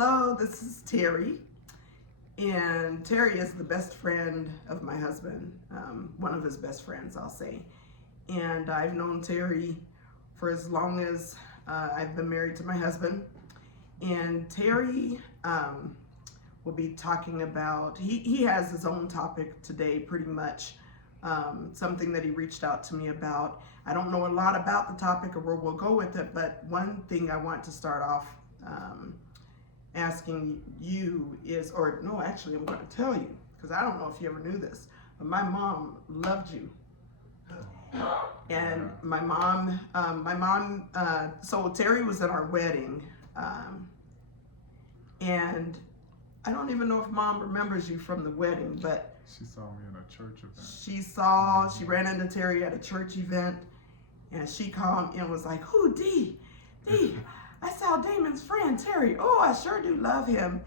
Hello, this is Terry, and Terry is the best friend of my husband, one of his best friends, I'll say. And I've known Terry for as long as I've been married to my husband. And Terry will be talking about, he has his own topic today, pretty much, something that he reached out to me about. I don't know a lot about the topic or where we'll go with it, but one thing I want to start off asking you is, or no, actually I'm going to tell you, because I don't know if you ever knew this, but my mom loved you. And my mom, so Terry was at our wedding, and I don't even know if mom remembers you from the wedding, but she saw me in a church event. She ran into Terry at a church event, and she called and was like, "Who, D, I saw Damon's friend, Terry. Oh, I sure do love him."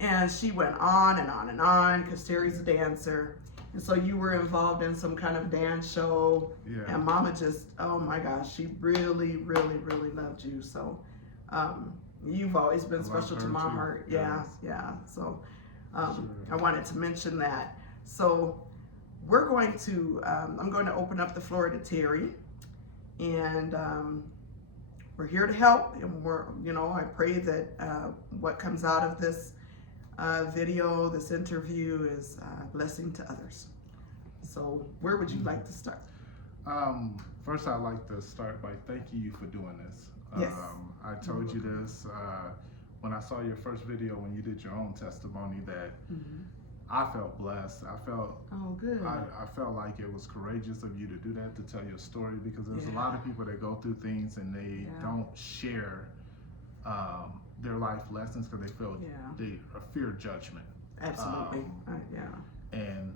And she went on and on and on, because Terry's a dancer. And so you were involved in some kind of dance show. Yeah. And Mama just, oh my gosh, she really, really, really loved you. So you've always been special to my heart. Yeah, yes. yeah. So Sure. I wanted to mention that. So we're going to, I'm going to open up the floor to Terry. And we're here to help, and I pray that what comes out of this video, this interview, is a blessing to others. So where would you like to start? First, I'd like to start by thanking you for doing this. Yes. I told you this when I saw your first video, when you did your own testimony, that I felt blessed. I felt, oh, good. I felt like it was courageous of you to do that, to tell your story, because there's a lot of people that go through things and they don't share their life lessons because they feel they fear judgment. Absolutely. And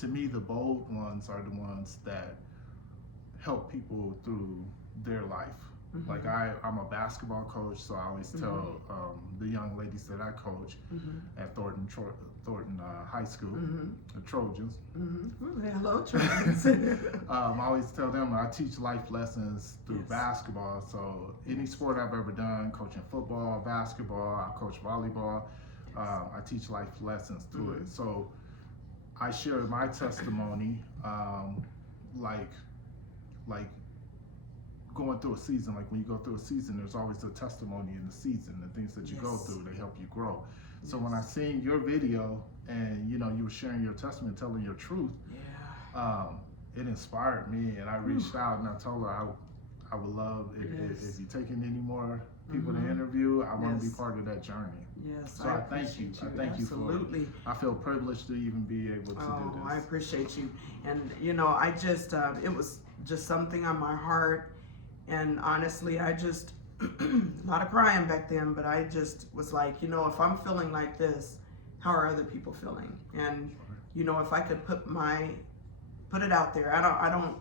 to me, the bold ones are the ones that help people through their life. Like I'm a basketball coach, so I always tell the young ladies that I coach at Thornton High School, the Trojans. Hello, Trojans. I always tell them I teach life lessons through basketball. So any sport I've ever done, coaching football, basketball, I coach volleyball, I teach life lessons through it. So I share my testimony, like going through a season. Like when you go through a season, there's always a testimony in the season, the things that you go through, they help you grow. So when I seen your video and you were sharing your testimony, telling your truth, it inspired me, and I reached out and I told her I would love if you taking any more people to interview, I want to be part of that journey. Yes, so I thank you. I thank you for it. I feel privileged to even be able to do this. I appreciate you. And I just it was just something on my heart, and honestly, I just a lot of crying back then, but I just was like, if I'm feeling like this, how are other people feeling? And if I could put it out there, I don't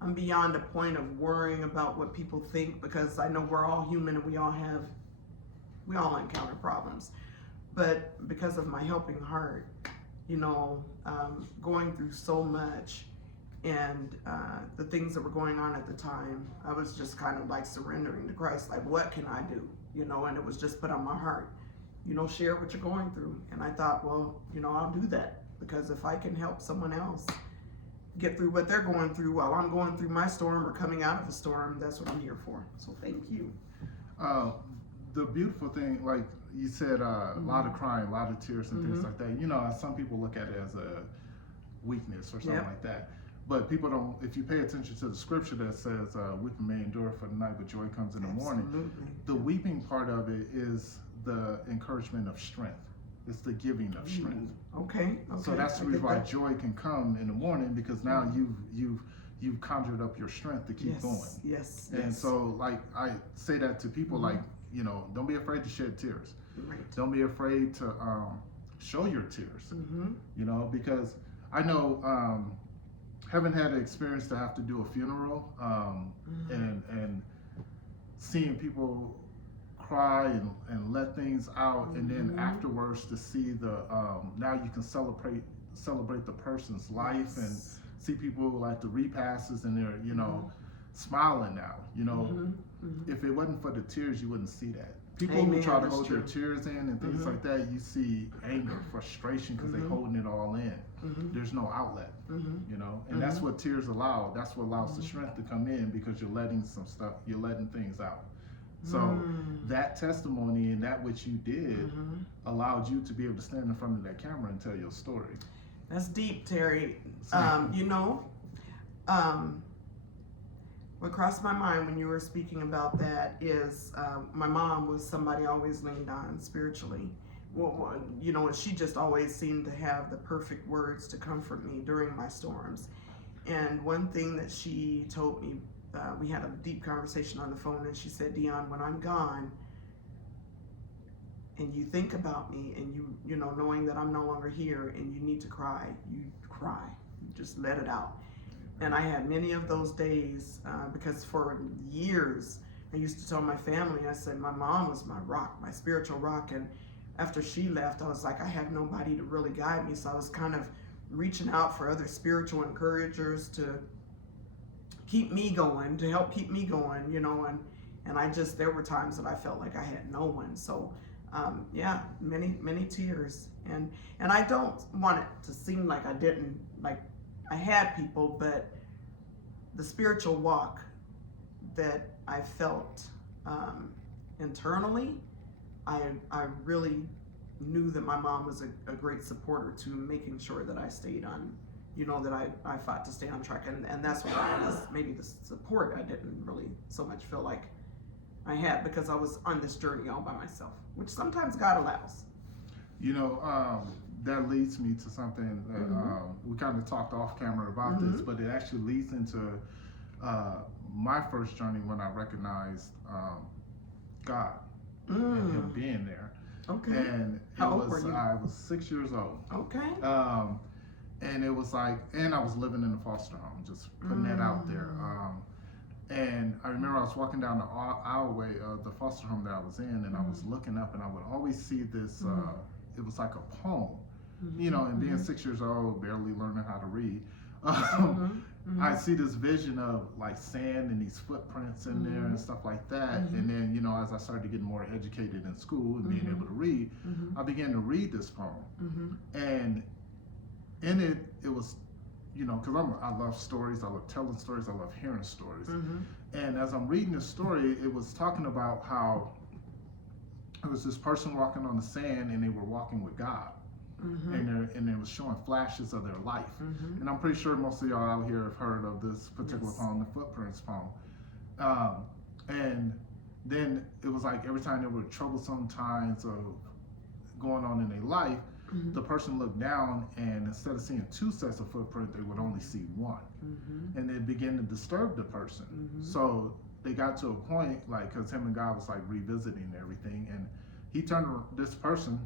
I'm beyond a point of worrying about what people think, because I know we're all human and we all encounter problems. But because of my helping heart, going through so much, and the things that were going on at the time, I was just kind of like surrendering to Christ, like, what can I do? And it was just put on my heart, share what you're going through. And I thought, well, I'll do that, because if I can help someone else get through what they're going through while I'm going through my storm or coming out of a storm, that's what I'm here for. So thank you. The beautiful thing, like you said, a lot of crying, a lot of tears and things like that. Some people look at it as a weakness or something like that. But people don't, if you pay attention to the scripture that says, weeping may endure for the night, but joy comes in the morning. The weeping part of it is the encouragement of strength. It's the giving of strength. Okay. So that's the reason why joy can come in the morning, because now you've conjured up your strength to keep going. Yes. And so, like, I say that to people, like, don't be afraid to shed tears. Right. Don't be afraid to show your tears. Because I know, haven't had the experience to have to do a funeral, and seeing people cry and let things out, and then afterwards to see the now you can celebrate the person's life, and see people at the repasses, and they're smiling now. If it wasn't for the tears, you wouldn't see that. People Amen, who try to that's hold their true. tears in and things like that, you see anger, frustration, because they're holding it all in. There's no outlet, you know, and that's what tears allow. That's what allows the strength to come in, because you're letting you're letting things out. So that testimony and that which you did allowed you to be able to stand in front of that camera and tell your story. That's deep, Terry. You know, what crossed my mind when you were speaking about that is my mom was somebody I always leaned on spiritually. Well, you know, she just always seemed to have the perfect words to comfort me during my storms. And one thing that she told me, we had a deep conversation on the phone, and she said, Dion, when I'm gone, and you think about me, and you know, knowing that I'm no longer here, and you need to cry, you cry, you just let it out. And I had many of those days because for years I used to tell my family, I said my mom was my rock, my spiritual rock, and after she left, I was like, I have nobody to really guide me. So I was kind of reaching out for other spiritual encouragers to keep me going, to help keep me going, you know, and I just, there were times that I felt like I had no one. So yeah, many tears, and I don't want it to seem like I didn't, like I had people, but the spiritual walk that I felt internally, I really knew that my mom was a great supporter to making sure that I stayed on, you know, that I fought to stay on track, and that's what I was, maybe the support I didn't really so much feel like I had, because I was on this journey all by myself, which sometimes God allows. You know, that leads me to something that we kind of talked off camera about this, but it actually leads into my first journey when I recognized God and Him being there. Okay. And How old were you? I was 6 years old. Okay. And it was like, and I was living in a foster home, just putting that out there. And I remember I was walking down the aisleway of the foster home that I was in, and I was looking up, and I would always see this, it was like a poem, you know, and being 6 years old, barely learning how to read, I see this vision of like sand and these footprints in there and stuff like that. And then, you know, as I started to get more educated in school and being able to read, I began to read this poem. And in it, it was, you know, because I love stories, I love telling stories, I love hearing stories. And as I'm reading this story, it was talking about how it was this person walking on the sand, and they were walking with God. And it was showing flashes of their life. And I'm pretty sure most of y'all out here have heard of this particular poem, the Footprints poem. And then it was like every time there were troublesome times of going on in their life, the person looked down, and instead of seeing two sets of footprints, they would only see one. And it began to disturb the person. So they got to a point, like, because him and God was like revisiting everything, and he turned this person,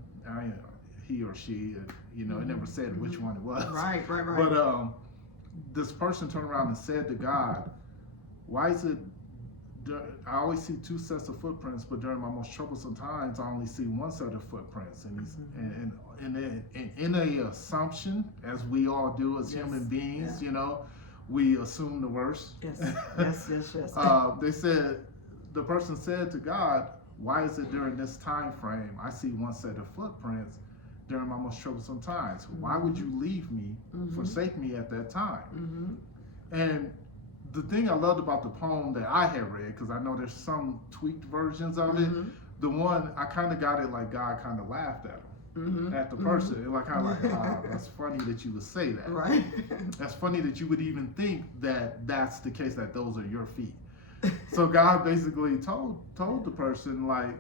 he or she, you know, it never said which one it was. Right. But this person turned around and said to God, why is it I always see two sets of footprints, but during my most troublesome times, I only see one set of footprints. And he's and in a assumption, as we all do as human beings, you know, we assume the worst. Yes. They said, the person said to God, why is it during this time frame I see one set of footprints during my most troublesome times? Why would you leave me, forsake me at that time? And the thing I loved about the poem that I had read, because I know there's some tweaked versions of it, the one, I kind of got it like God kind of laughed at him, at the person. It like kind of like, that's funny that you would say that. Right. That's funny that you would even think that that's the case, that those are your feet. So God basically told the person, like,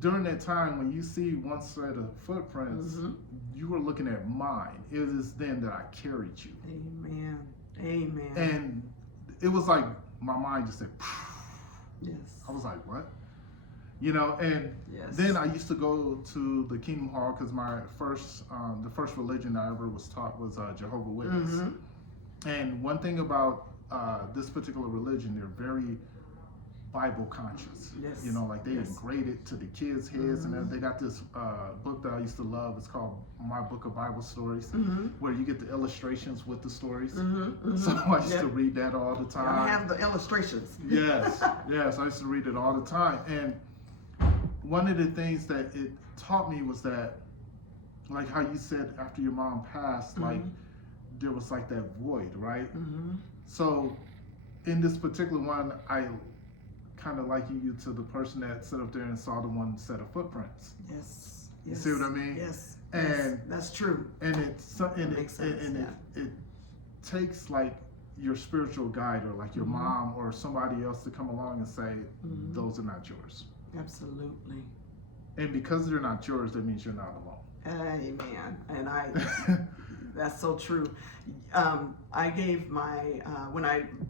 during that time when you see one set of footprints, you were looking at mine. It is then that I carried you. Amen. And it was like my mind just said, yes. I was like, what? You know, and then I used to go to the Kingdom Hall, because my first, the first religion I ever was taught was Jehovah's Witness. And one thing about this particular religion, they're very Bible conscious. You know, like they ingrate it to the kids' heads, and they got this book that I used to love. It's called My Book of Bible Stories, where you get the illustrations with the stories. So I used to read that all the time. I have the illustrations. Yes, I used to read it all the time. And one of the things that it taught me was that, like how you said after your mom passed, like there was like that void, right? So in this particular one, I kind of liken you to the person that sat up there and saw the one set of footprints. Yes. You see what I mean? Yes. And that's true. And it takes like your spiritual guide or like your mom or somebody else to come along and say, those are not yours. Absolutely. And because they're not yours, that means you're not alone. Amen. And that's so true. I gave my,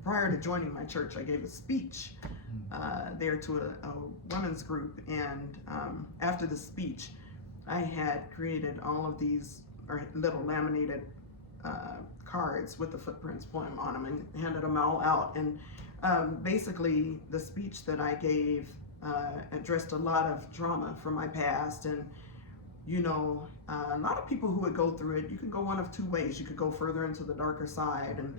prior to joining my church, I gave a speech there to a women's group. And after the speech, I had created all of these little laminated cards with the footprints poem on them and handed them all out. And basically, the speech that I gave addressed a lot of trauma from my past. And you know, a lot of people who would go through it, you could go one of two ways. You could go further into the darker side and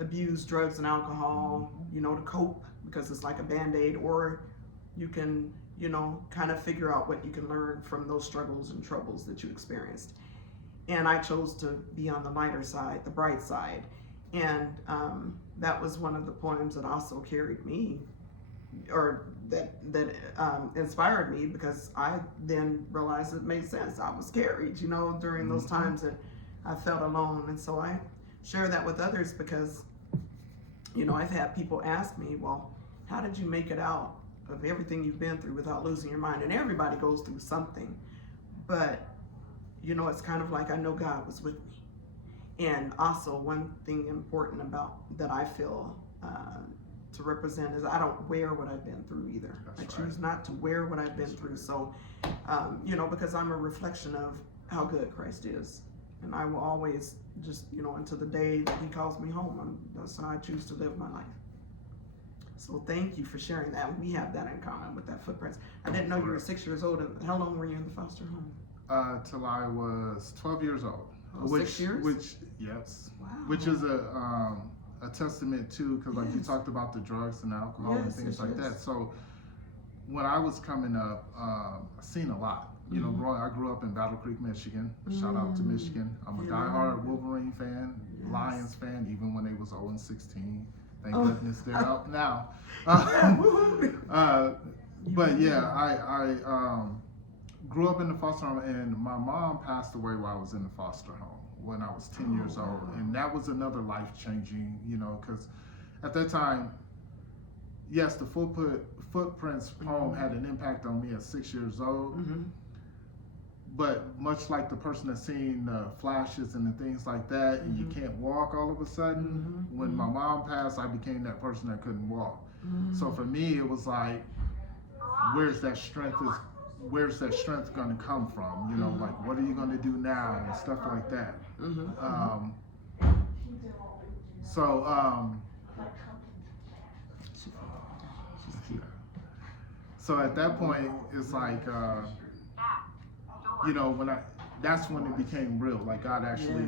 abuse drugs and alcohol, you know, to cope, because it's like a Band-Aid, or you can, you know, kind of figure out what you can learn from those struggles and troubles that you experienced. And I chose to be on the lighter side, the bright side. And that was one of the poems that also carried me, or that inspired me, because I then realized it made sense. I was carried, you know, during those times that I felt alone. And so I share that with others because, you know, I've had people ask me, well, how did you make it out of everything you've been through without losing your mind? And everybody goes through something. But, you know, it's kind of like I know God was with me. And also one thing important about that I feel to represent is I don't wear what I've been through either. I choose not to wear what I've been through. So, you know, because I'm a reflection of how good Christ is. And I will always just, you know, until the day that he calls me home, that's how I choose to live my life. So thank you for sharing that. We have that in common with that footprints. I didn't know you were 6 years old. How long were you in the foster home? Till I was 12 years old. Oh, 6 years? Yes. Wow. Which is a testament too, because like you talked about the drugs and alcohol and things like that. So when I was coming up, I seen a lot. You know, I grew up in Battle Creek, Michigan. Shout out to Michigan. I'm a diehard Wolverine fan, Lions fan, even when they was 0-16. Thank goodness they're out now. But yeah, I grew up in the foster home, and my mom passed away while I was in the foster home when I was 10 years old. And that was another life-changing, you know, because at that time, yes, the Footprints poem had an impact on me at 6 years old. But much like the person that's seen flashes and the things like that, and you can't walk all of a sudden, when my mom passed, I became that person that couldn't walk. So for me, it was like, where's that strength going to come from? You know, like, what are you going to do now and stuff like that. So at that point, it's like, you know, that's when it became real. Like God actually,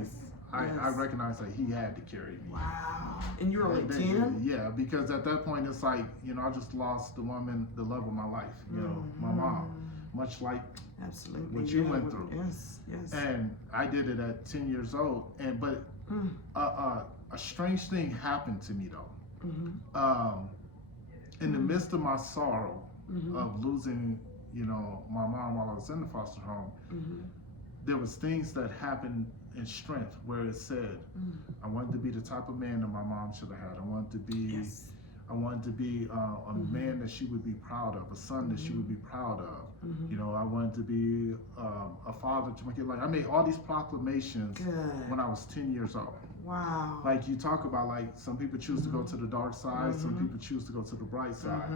I recognized that He had to carry me. Wow. And you were only 10? Yeah, because at that point it's like, you know, I just lost the woman, the love of my life. You know, my mom, much like what you went through. Yes. And I did it at 10 years old. But a strange thing happened to me though. In the midst of my sorrow of losing, you know, my mom while I was in the foster home, there was things that happened in strength where it said, I wanted to be the type of man that my mom should have had. I wanted to be a man that she would be proud of, a son that she would be proud of. You know, I wanted to be a father to my kid. Like I made all these proclamations when I was 10 years old. Wow. Like you talk about, like some people choose to go to the dark side, some people choose to go to the bright side.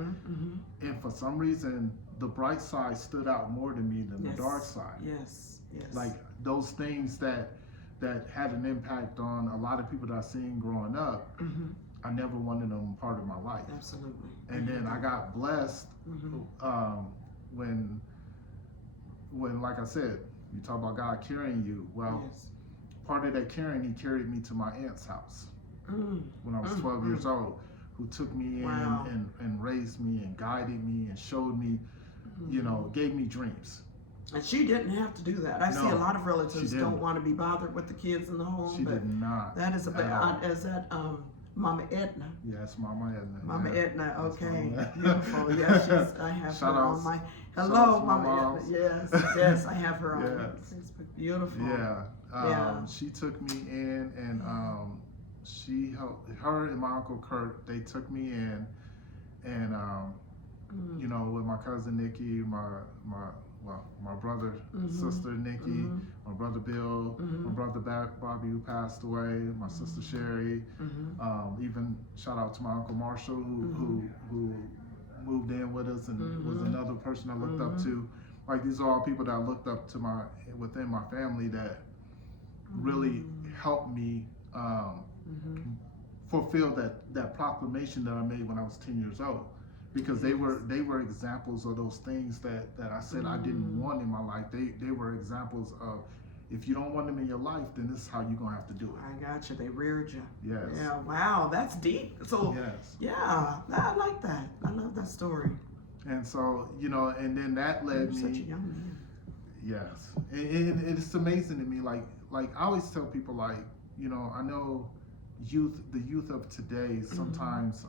And for some reason, the bright side stood out more to me than the dark side. Yes. Like those things that had an impact on a lot of people that I seen growing up, I never wanted them part of my life. Absolutely. And then I got blessed when like I said, you talk about God carrying you. Well, part of that carrying, He carried me to my aunt's house when I was 12 years old, who took me in and raised me and guided me and showed me you know, gave me dreams. And she didn't have to do that. I see a lot of relatives don't want to be bothered with the kids in the home. She did not. That is is that Mama Edna? Yes, Mama Edna. Mama Edna, okay. Mama. Beautiful. Yeah, I have Shout her outs, on my, hello, Mama moms. Edna. Yes, I have her on Facebook. Beautiful. Yeah. She took me in, and she helped, her and my Uncle Kurt, they took me in, and you know, with my cousin Nikki, my brother, sister Nikki, my brother Bill, my brother Bobby who passed away, my sister Sherry, even shout out to my Uncle Marshall who moved in with us and was another person I looked up to. Like, these are all people that I looked up to within my family that really helped me fulfill that proclamation that I made when I was 10 years old. Because they were examples of those things that I said I didn't want in my life. They were examples of, if you don't want them in your life, then this is how you're gonna have to do it. I got you. They reared you. Yes. Yeah. Wow, that's deep. So yes. Yeah, I like that. I love that story. And so, you know, and then that led me. Such a young man. Yes, and it's amazing to me. Like I always tell people, like, you know, I know the youth of today, sometimes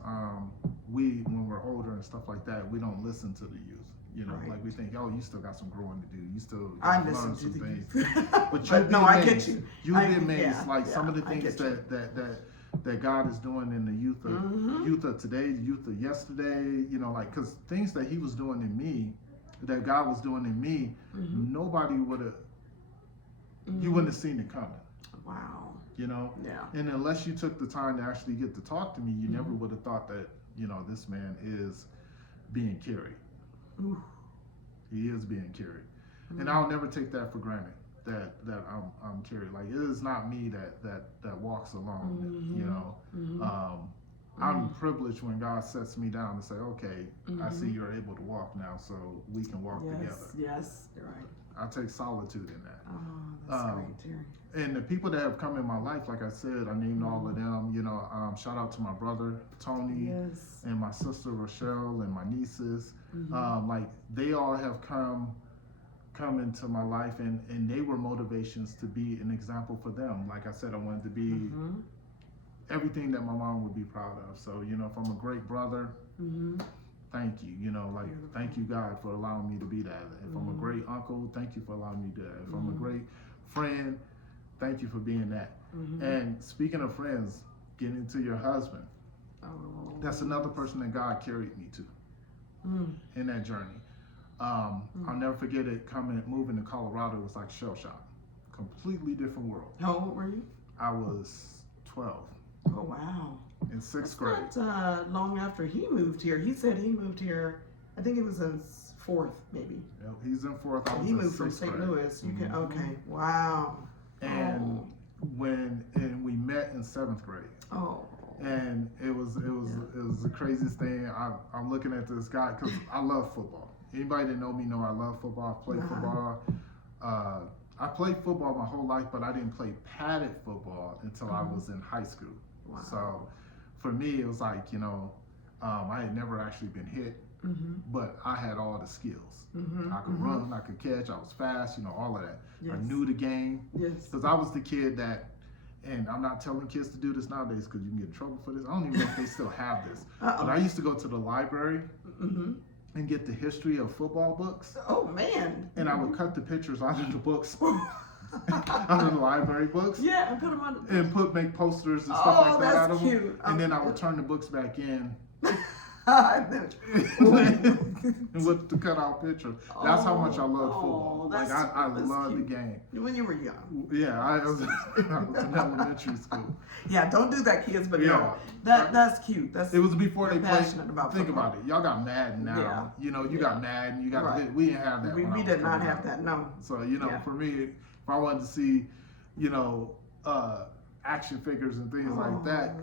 when we're older and stuff like that, we don't listen to the youth. You know, like we think, oh, you still got some growing to do. You still learn some things. But no, I get you. You'll be amazed, some of the things that God is doing in the youth of today, the youth of yesterday. You know, like, because things that He was doing in me, that God was doing in me, nobody would have. You wouldn't have seen it coming. Wow. You know? Yeah. And unless you took the time to actually get to talk to me, you never would have thought that, you know, this man is being carried. Ooh. He is being carried. And I'll never take that for granted, that I'm carried. Like, it is not me that walks alone, you know? I'm privileged when God sets me down and say, okay, I see you're able to walk now, so we can walk together. Yes, you're right. I take solitude in that. Oh, that's great, Terry. And the people that have come in my life, like I said, I named all of them. You know, shout out to my brother Tony, and my sister Rochelle, and my nieces. Like, they all have come into my life, and they were motivations to be an example for them. Like I said, I wanted to be everything that my mom would be proud of. So, you know, if I'm a great brother, thank you. You know, like, thank you, God, for allowing me to be that. If I'm a great uncle, thank you for allowing me to do that. If I'm a great friend, thank you for being that. And speaking of friends, getting to your husband, that's another person that God carried me to in that journey. I'll never forget it. Moving to Colorado, it was like shell shock. Completely different world. How old were you? I was 12. Oh, wow. In sixth grade. Not long after he moved here. He said he moved here, I think it was in fourth, maybe. Yep, he's in fourth. I was he in moved from sixth St. grade. Louis. Okay, wow. And we met in seventh grade. Oh. And it was the craziest thing. I'm looking at this guy because I love football. Anybody that know me know I love football. I played football. I played football my whole life, but I didn't play padded football until I was in high school. Wow. So for me, it was like, you know, I had never actually been hit, but I had all the skills. I could run, I could catch, I was fast, you know, all of that. I knew the game. Because I was the kid that, and I'm not telling kids to do this nowadays because you can get in trouble for this. I don't even know if they still have this. But I used to go to the library and get the history of football books. Oh, man. And I would cut the pictures out of the books. Out of the library books. Yeah, and put them on. And make posters and stuff like that out of cute. them. And then I would turn the books back in. And with the cutout picture. That's how much I love football. Like, I love the game. When you were young. Yeah, I was in elementary school. Yeah, don't do that, kids. But no, that's cute. It was before they played. About think football. about it. Y'all got Madden now. Yeah. You know, you got Madden. You got. We didn't have that. We did not have that. No. So, you know, for me, if I wanted to see, you know, action figures and things like that.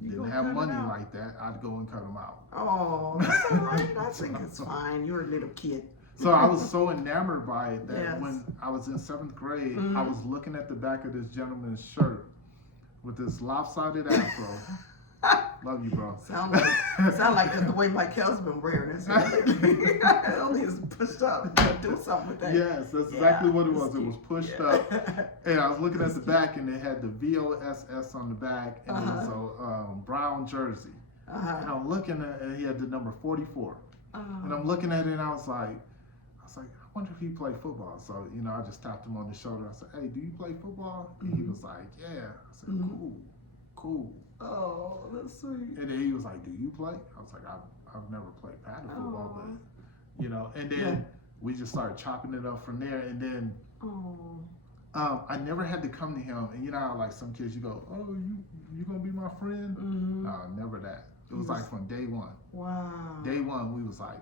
Didn't have money like that, I'd go and cut them out. Oh, that's all right. I think it's fine. You're a little kid. So I was so enamored by it that when I was in seventh grade, I was looking at the back of this gentleman's shirt with this lopsided afro Love you, bro. Sound like the way Mike Kelsman wearing his hair. It only is pushed up. Do something with that. Yes, that's exactly what it was. It was pushed Yeah. up. And I was looking at the back, and it had the VOSS on the back, and it was a brown jersey. And I'm looking at it, he had the number 44. And I'm looking at it, and I was like, I wonder if he played football. So, you know, I just tapped him on the shoulder. I said, hey, do you play football? And he was like, yeah. I said, cool. Oh, that's sweet. And then he was like, do you play? I was like, I've never played paddle football, but, you know, and then we just started chopping it up from there. And then I never had to come to him. And you know how, like, some kids, you go, oh, you gonna be my friend? No, never that. It was like from day one. Wow. Day one, we was like,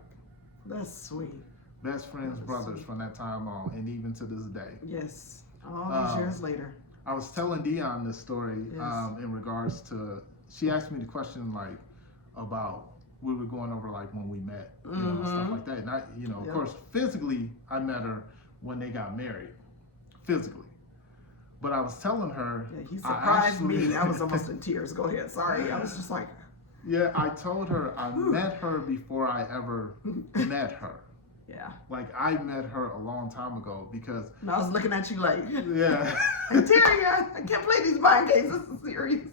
that's sweet. Best friends, brothers from that time on, and even to this day. Yes, all these years later. I was telling Dion this story in regards to, she asked me the question like about, we were going over like when we met, you know, and stuff like that. And I, you know, of course, physically, I met her when they got married, physically. But I was telling her, he surprised me. I was almost in tears. Go ahead. Sorry, I was just like. Yeah, I told her I met her before I ever met her. Yeah. Like, I met her a long time ago because... And I was looking at you like... Yeah. Terry, I can't play these mind games. This is serious.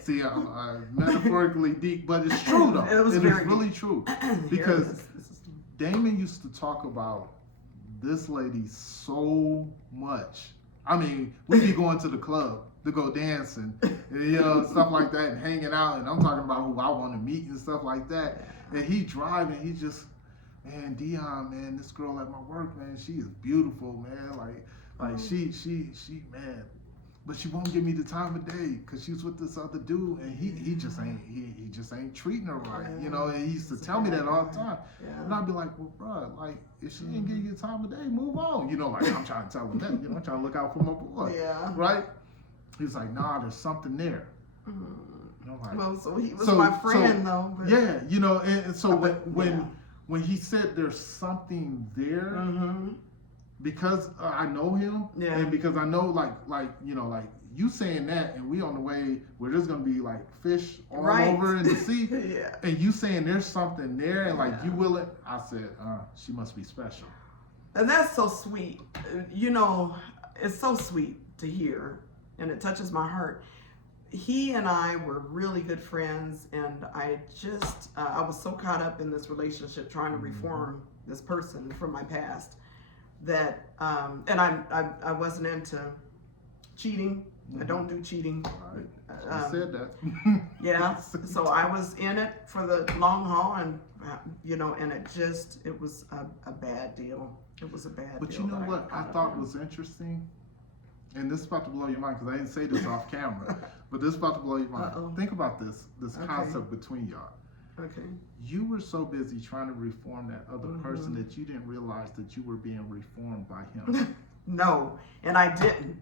See, I'm metaphorically deep, but it's true, though. It was really true. Because Damon used to talk about this lady so much. I mean, we'd be going to the club to go dancing, and, you know, stuff like that, and hanging out, and I'm talking about who I want to meet and stuff like that. And he driving, he just... Man, Dion, man, this girl at my work, man, she is beautiful, man. Like she, man. But she won't give me the time of day because she's with this other dude, and he just ain't treating her right, you know. And he used to tell me that all the time, and I'd be like, well, bro, like if she didn't give you the time of day, move on, you know. Like I'm trying to tell him that, you know, I'm trying to look out for my boy, right? He's like, nah, there's something there. You know, like, well, so he was my friend, though. But... Yeah, you know, and so when he said there's something there, because I know him, and because I know like you know, like you saying that, and we on the way where there's gonna be like fish all over in the sea, and you saying there's something there, and like you willing, I said, she must be special. And that's so sweet. You know, it's so sweet to hear, and it touches my heart. He and I were really good friends, and I just, I was so caught up in this relationship trying to reform this person from my past that, and I wasn't into cheating. I don't do cheating. I said that. Yeah, so I was in it for the long haul, and, you know, and it was a bad deal. It was a bad deal. But you know what I thought was interesting? And this is about to blow your mind because I didn't say this off camera, but this is about to blow your mind. Think about this concept between y'all. Okay. You were so busy trying to reform that other person that you didn't realize that you were being reformed by him. No, and I didn't.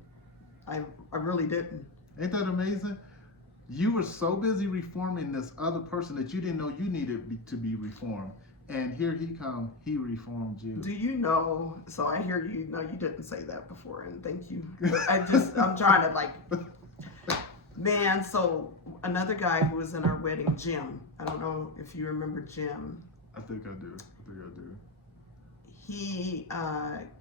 I really didn't. Ain't that amazing? You were so busy reforming this other person that you didn't know you needed to be reformed. And here he come, he reformed you. Do you know, so I hear you, no, you didn't say that before, and thank you. I'm trying to like, man, so another guy who was in our wedding, Jim, I don't know if you remember Jim. I think I do. He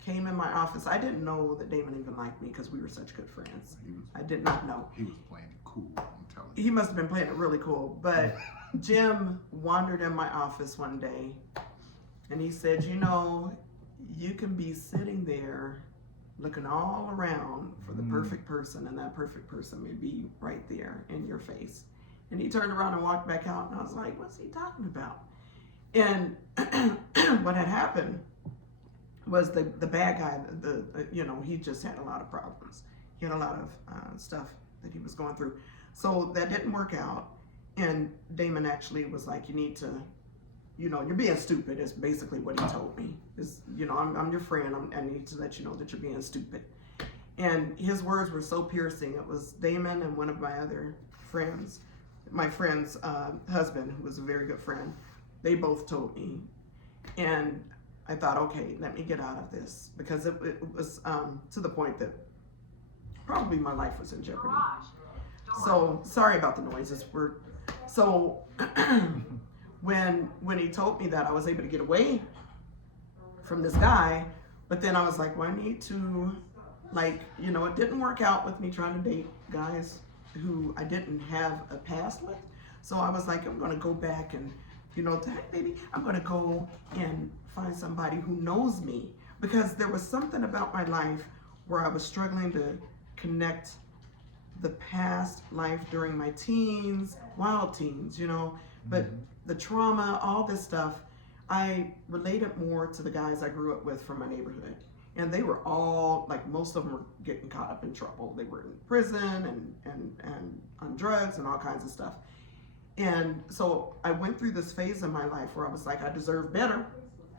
came in my office. I didn't know that Damon even liked me because we were such good friends. I did not know. He was playing it cool, I'm telling you. He must have been playing it really cool, but Jim wandered in my office one day and he said, you know, you can be sitting there looking all around for the perfect person, and that perfect person may be right there in your face. And he turned around and walked back out, and I was like, what's he talking about? And what had happened was the bad guy, you know, he just had a lot of problems. He had a lot of stuff that he was going through. So that didn't work out. And Damon actually was like, you need to, you know, you're being stupid is basically what he told me. Is, you know, I'm your friend. I need to let you know that you're being stupid. And his words were so piercing. It was Damon and one of my other friends, my friend's husband, who was a very good friend. They both told me. And I thought, okay, let me get out of this, because it was to the point that probably my life was in jeopardy. So sorry about the noises. So when he told me that, I was able to get away from this guy, but then I was like, well, I need to, like, you know, it didn't work out with me trying to date guys who I didn't have a past with. So I was like, I'm gonna go back and, you know, baby, I'm gonna go and find somebody who knows me, because there was something about my life where I was struggling to connect the past life during my teens, wild teens, you know, but the trauma, all this stuff, I related more to the guys I grew up with from my neighborhood. And they were all, like, most of them were getting caught up in trouble. They were in prison and on drugs and all kinds of stuff. And so I went through this phase in my life where I was like, I deserve better,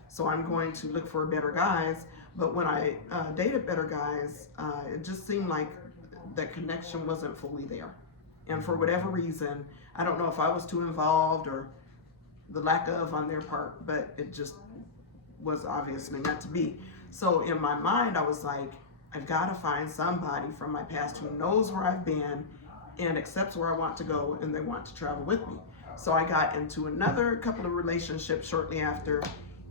so I'm going to look for better guys. But when I dated better guys, it just seemed like that connection wasn't fully there. And for whatever reason, I don't know if I was too involved or the lack of on their part, but it just was obviously meant to be. So in my mind, I was like, I've got to find somebody from my past who knows where I've been and accepts where I want to go, and they want to travel with me. So I got into another couple of relationships shortly after,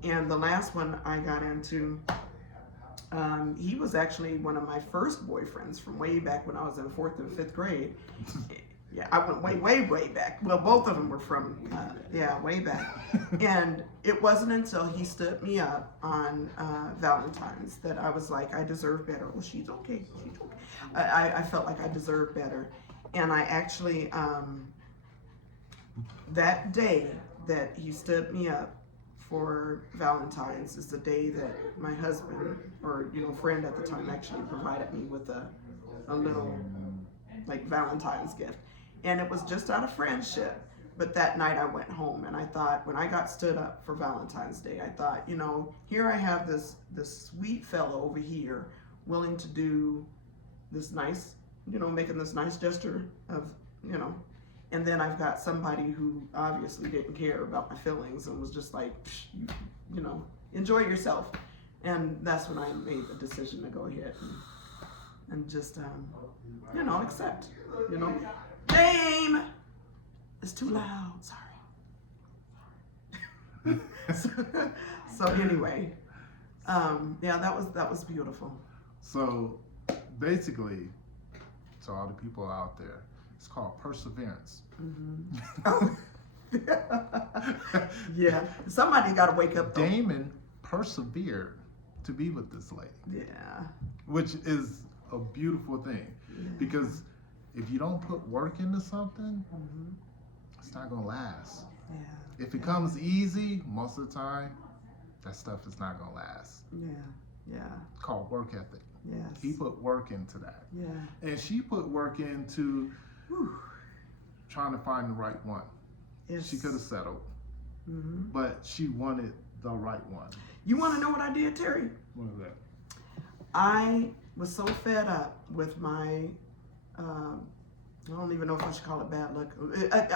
and the last one I got into, he was actually one of my first boyfriends from way back when I was in 4th and 5th grade. Yeah, I went way back. Well, both of them were from, way back. And it wasn't until he stood me up on Valentine's that I was like, I deserve better. Well, she's okay. I felt like I deserved better. And I actually, that day that he stood me up for Valentine's is the day that my husband, or, you know, friend at the time, actually provided me with a little, like, Valentine's gift. And it was just out of friendship. But that night I went home and I thought, when I got stood up for Valentine's Day, I thought, you know, here I have this sweet fellow over here willing to do this nice, you know, making this nice gesture of, you know, and then I've got somebody who obviously didn't care about my feelings and was just like, you know, enjoy yourself. And that's when I made the decision to go ahead and just, you know, accept, you know. Name! It's too loud, sorry. So anyway, yeah, that was beautiful. So basically, to all the people out there, it's called perseverance. Oh. Yeah, somebody got to wake up. Though. Damon persevered to be with this lady. Yeah. Which is a beautiful thing, because if you don't put work into something, it's not gonna last. Yeah. If it comes easy, most of the time, that stuff is not gonna last. Yeah. It's called work ethic. Yes. He put work into that. Yeah. And she put work into trying to find the right one. Yes. She could have settled, but she wanted the right one. You want to know what I did, Terry? What is that? I was so fed up with my, I don't even know if I should call it bad luck.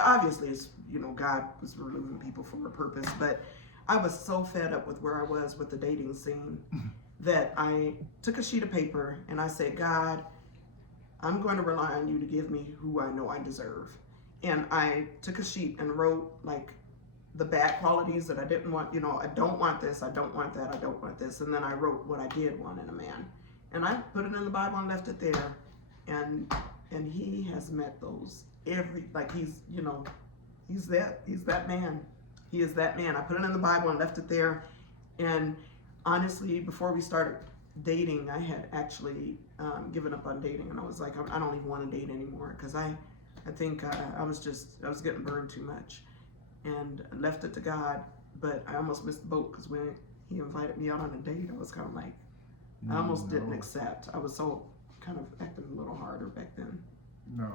Obviously, it's, you know, God was removing people for a purpose, but I was so fed up with where I was with the dating scene that I took a sheet of paper and I said, God, I'm going to rely on you to give me who I know I deserve. And I took a sheet and wrote, like, the bad qualities that I didn't want, you know, I don't want this, I don't want that, I don't want this. And then I wrote what I did want in a man. And I put it in the Bible and left it there. And he has met those he's, you know, he's that man. He is that man. I put it in the Bible and left it there. And honestly, before we started dating, I had actually given up on dating. And I was like, I don't even want to date anymore, because I think I was getting burned too much. And I left it to God, but I almost missed the boat, because when he invited me out on a date, I was kind of like, I almost didn't accept. I was so kind of acting a little harder back then. No,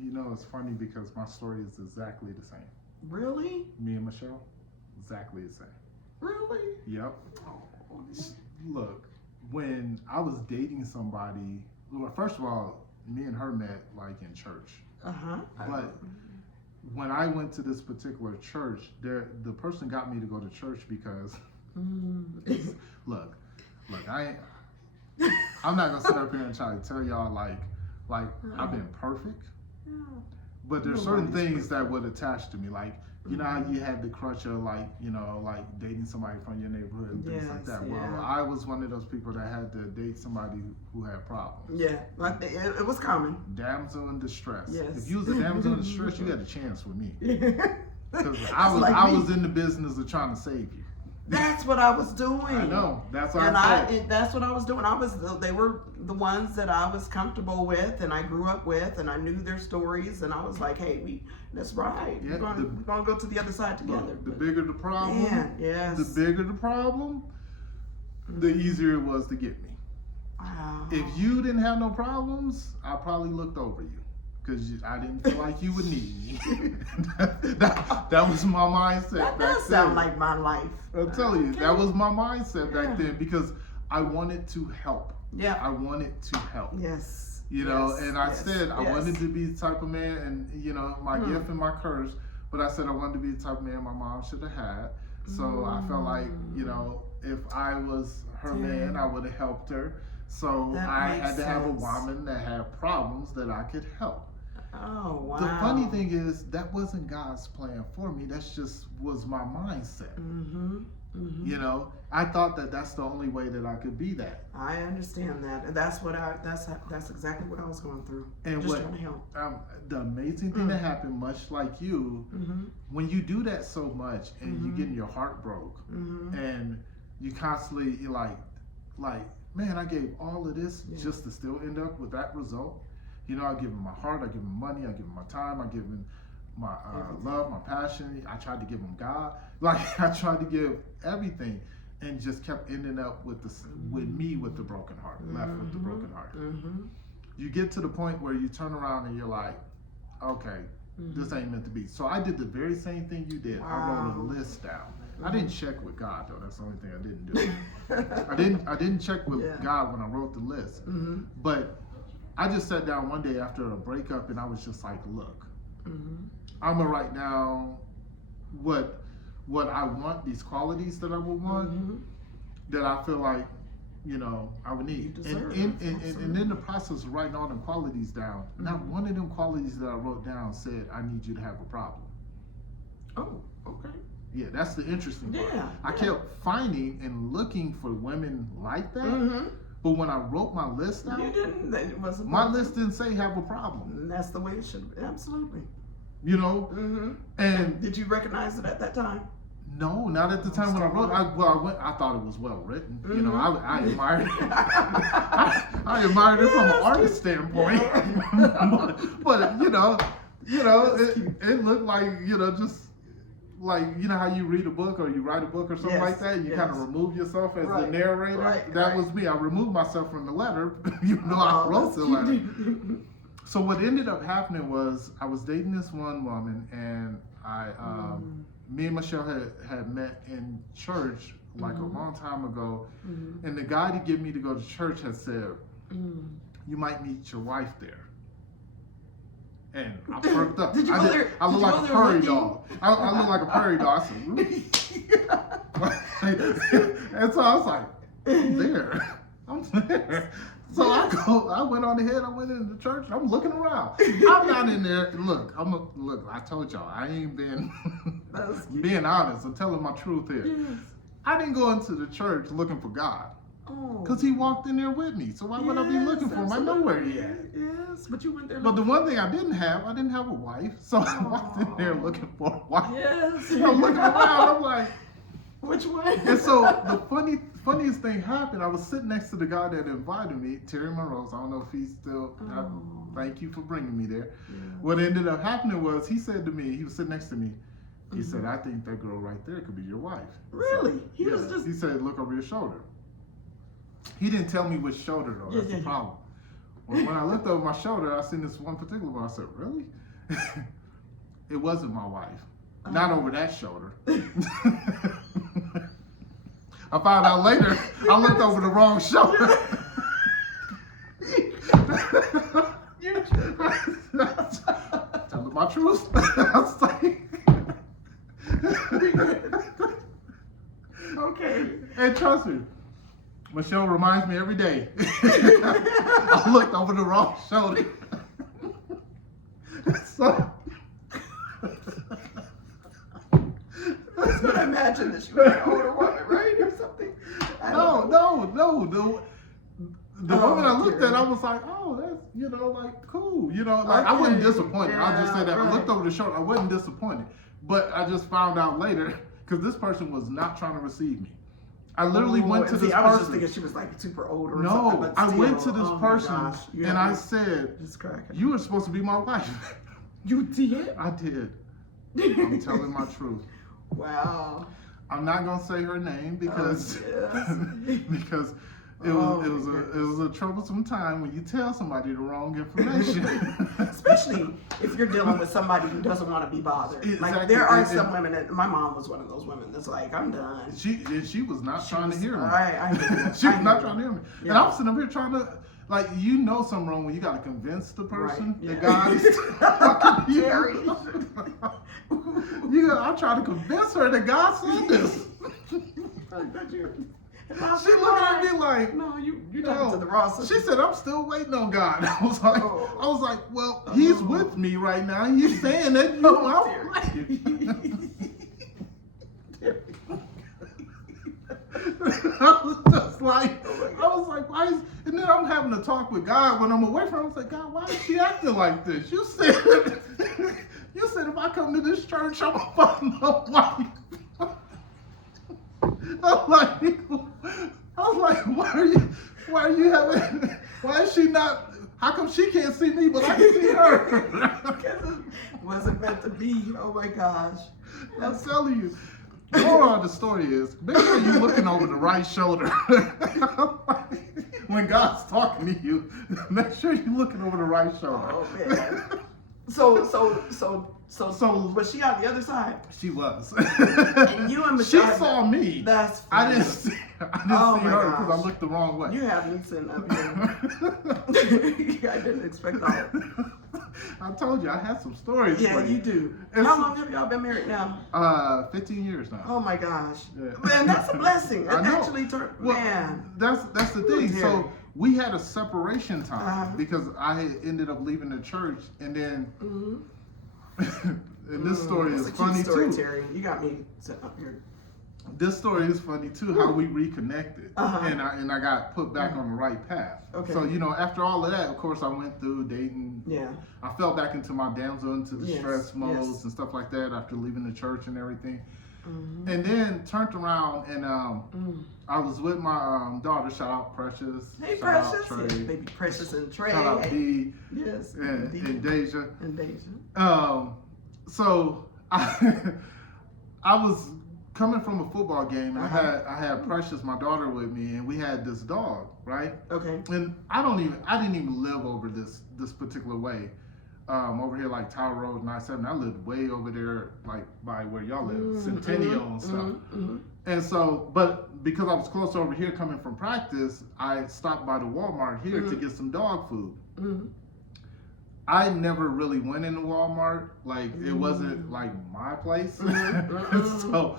you know, it's funny because my story is exactly the same. Really? Me and Michelle, exactly the same. Really? Yep. Look, when I was dating somebody, well, first of all, me and her met like in church. But when I went to this particular church, the person got me to go to church because, look, I'm not gonna sit up here and try to tell y'all like I've been perfect, But there's certain things that would attach to me, like, you know how you had the crutch of, like, you know, like dating somebody from your neighborhood and things like that. Yeah. Well, I was one of those people that had to date somebody who had problems. Yeah, like it was common. Damsel in distress. Yes. If you was a damsel in distress, you had a chance with me. Because Like I me. was in the business of trying to save you. That's what I was doing. I know. That's what That's what I was doing. They were the ones that I was comfortable with, and I grew up with, and I knew their stories, and I was like, hey, let's ride. Yeah, we're gonna go to the other side together. The bigger the problem, yes. the bigger the problem, the easier it was to get me. Wow. If you didn't have no problems, I probably looked over you. Because I didn't feel like you would need me. that was my mindset That back does then. sound like my life. I'm telling you, Okay. that was my mindset Yeah. back then because I wanted to help. Yeah. I wanted to help. Yes. You know, Yes. and I Yes. said I Yes. wanted to be the type of man, and you know, my gift and my curse. But I said I wanted to be the type of man my mom should have had. So I felt like, you know, if I was her man, I would have helped her. So That I makes had to have a sense. woman that had problems that I could help. Oh wow. The funny thing is that wasn't God's plan for me. That's just was my mindset. Mm-hmm. Mm-hmm. You know, I thought that that's the only way that I could be that. I understand that, and that's exactly what I was going through. And Just what trying to help. the amazing thing that happened, much like you, when you do that so much and you getting your heart broke, and you constantly you're like, man, I gave all of this just to still end up with that result. You know, I give him my heart, I give him money, I give him my time, I give him my love, my passion. I tried to give him God. Like I tried to give everything, and just kept ending up with me with the broken heart, left with the broken heart. You get to the point where you turn around and you're like, okay, this ain't meant to be. So I did the very same thing you did. Wow. I wrote a list down. I didn't check with God though. That's the only thing I didn't do. I didn't check with God when I wrote the list. But I just sat down one day after a breakup and I was just like, look, I'm gonna write down what I want, these qualities that I would want, that I feel like, you know, I would need. And in the process of writing all them qualities down, not one of them qualities that I wrote down said, I need you to have a problem. Oh, okay. Yeah, that's the interesting part. Yeah, I kept finding and looking for women like that, but when I wrote my list out, It wasn't my list didn't say have a problem. And that's the way it should be. Absolutely. You know? And Did you recognize it at that time? no, not at the time when I wrote. I thought it was well written. You know, I admired it. I admired it from an artist standpoint. but you know, it looked like, you know, just like, you know how you read a book or you write a book or something like that. You kind of remove yourself as the narrator. That was me. I removed myself from the letter, even though I wrote the letter. So what ended up happening was I was dating this one woman, and me and Michelle had met in church like a long time ago, and the guy to get me to go to church had said, you might meet your wife there. And I perked up. Did you go there? I look like a prairie dog. I look like a prairie dog. I said, really? And so I was like, I'm there. So I went on ahead, I went into the church, I'm looking around. I'm not in there. Look, I told y'all, I ain't been being honest. I'm telling my truth here. Yes. I didn't go into the church looking for God. Because he walked in there with me. So why would I be looking for him? I know where he at. Yes, but you went there. But the one thing I didn't have a wife. So I walked in there looking for a wife. Yes. I'm looking around, I'm like, which way? and so the funniest thing happened. I was sitting next to the guy that invited me, Terry Monroe. I don't know if he's still. Thank you for bringing me there. Yeah. What ended up happening was he said to me, he was sitting next to me. He said, "I think that girl right there could be your wife." Really? So, he said, "Look over your shoulder." He didn't tell me which shoulder though. That's the problem. When I looked over my shoulder, I seen this one particular one. I said, "Really?" It wasn't my wife. Not over that shoulder. I found out later, I looked over the wrong shoulder. Telling my truth. I was like, okay. And trust me, Michelle reminds me every day. I looked over the wrong shoulder. So imagine that she was an older woman, right, or something. No. The woman I looked at, I was like, oh, that's, like, cool. Like, I wasn't disappointed. I'll just say that. Right. I looked over the shoulder. I wasn't disappointed. But I just found out later, because this person was not trying to receive me. I literally went to this person. I was just thinking she was like super old or something. No, But I still, went to this oh person my gosh, and I said, you were supposed to be my wife. You did? I did. I'm telling my truth. Wow. I'm not gonna say her name because yes. because it was a troublesome time when you tell somebody the wrong information. Especially if you're dealing with somebody who doesn't want to be bothered. Exactly. Like there are some women that my mom was one of those women that's like, I'm done. She was not trying to hear me. She was not trying to hear me. Yeah. And I'm sitting up here trying to, like, something wrong when you got to convince the person that God is talking to you. I'm trying to convince her that God said this. She looking at me like, no, you talking to the wrong sister. She said, I'm still waiting on God. I was like, well, He's with me right now. He's saying that I'm I was like, why is, and then I'm having to talk with God when I'm away from her. I was like, God, why is she acting like this? You said if I come to this church, I'm gonna find my wife. I was like, why is she not, how come she can't see me, but I can see her? Because it wasn't meant to be. Oh my gosh. I'm telling you. The moral of the story is, make sure you're looking over the right shoulder. When God's talking to you, make sure you're looking over the right shoulder. Oh man. So was she on the other side? She was. And you and Michelle. She saw me. That's I funny. didn't see her because I looked the wrong way. You have me sitting up here. I didn't expect that. I told you I had some stories. Yeah, for you do. How long have y'all been married now? 15 years now. Oh my gosh. Yeah. Man, that's a blessing. It I know. actually turned. Well, man. That's the thing. Dear. So we had a separation time because I had ended up leaving the church, and then. And this story is funny too. Terry. You got me sitting up here. This story is funny too, how we reconnected, and I got put back on the right path. Okay. So after all of that, of course, I went through dating. Yeah. I fell back into my damsel into the stress modes and stuff like that after leaving the church and everything. And then turned around and I was with my daughter. Shout out Precious. Hey, shout Precious. out Trey. Baby Precious and Trey. Shout out D. Yes. And Deja. And Deja. So I was coming from a football game, and I had Precious, my daughter, with me, and we had this dog, right? Okay. And I didn't even live over this particular way. Over here, like Tower Road 97, I lived way over there, like by where y'all live, Centennial and stuff. And so, but because I was close over here coming from practice, I stopped by the Walmart here to get some dog food. I never really went into Walmart. Like, it wasn't like my place. So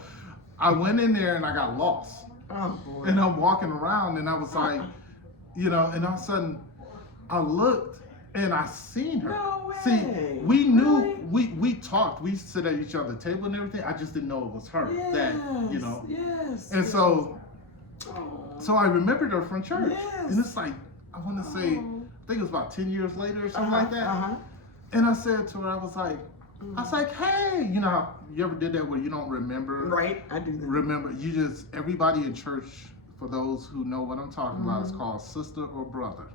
I went in there and I got lost. Oh boy. And I'm walking around and I was like, and all of a sudden I looked and I seen her. No way. See, we knew, we talked, we sit at each other's table and everything. I just didn't know it was her. Yes. Yes. And so I remembered her from church. Yes. And it's like, I want to say, I think it was about 10 years later or something like that. And I said to her, I was like, hey, you ever did that where you don't remember? Right, I do that. Remember, everybody in church, for those who know what I'm talking about, is called sister or brother.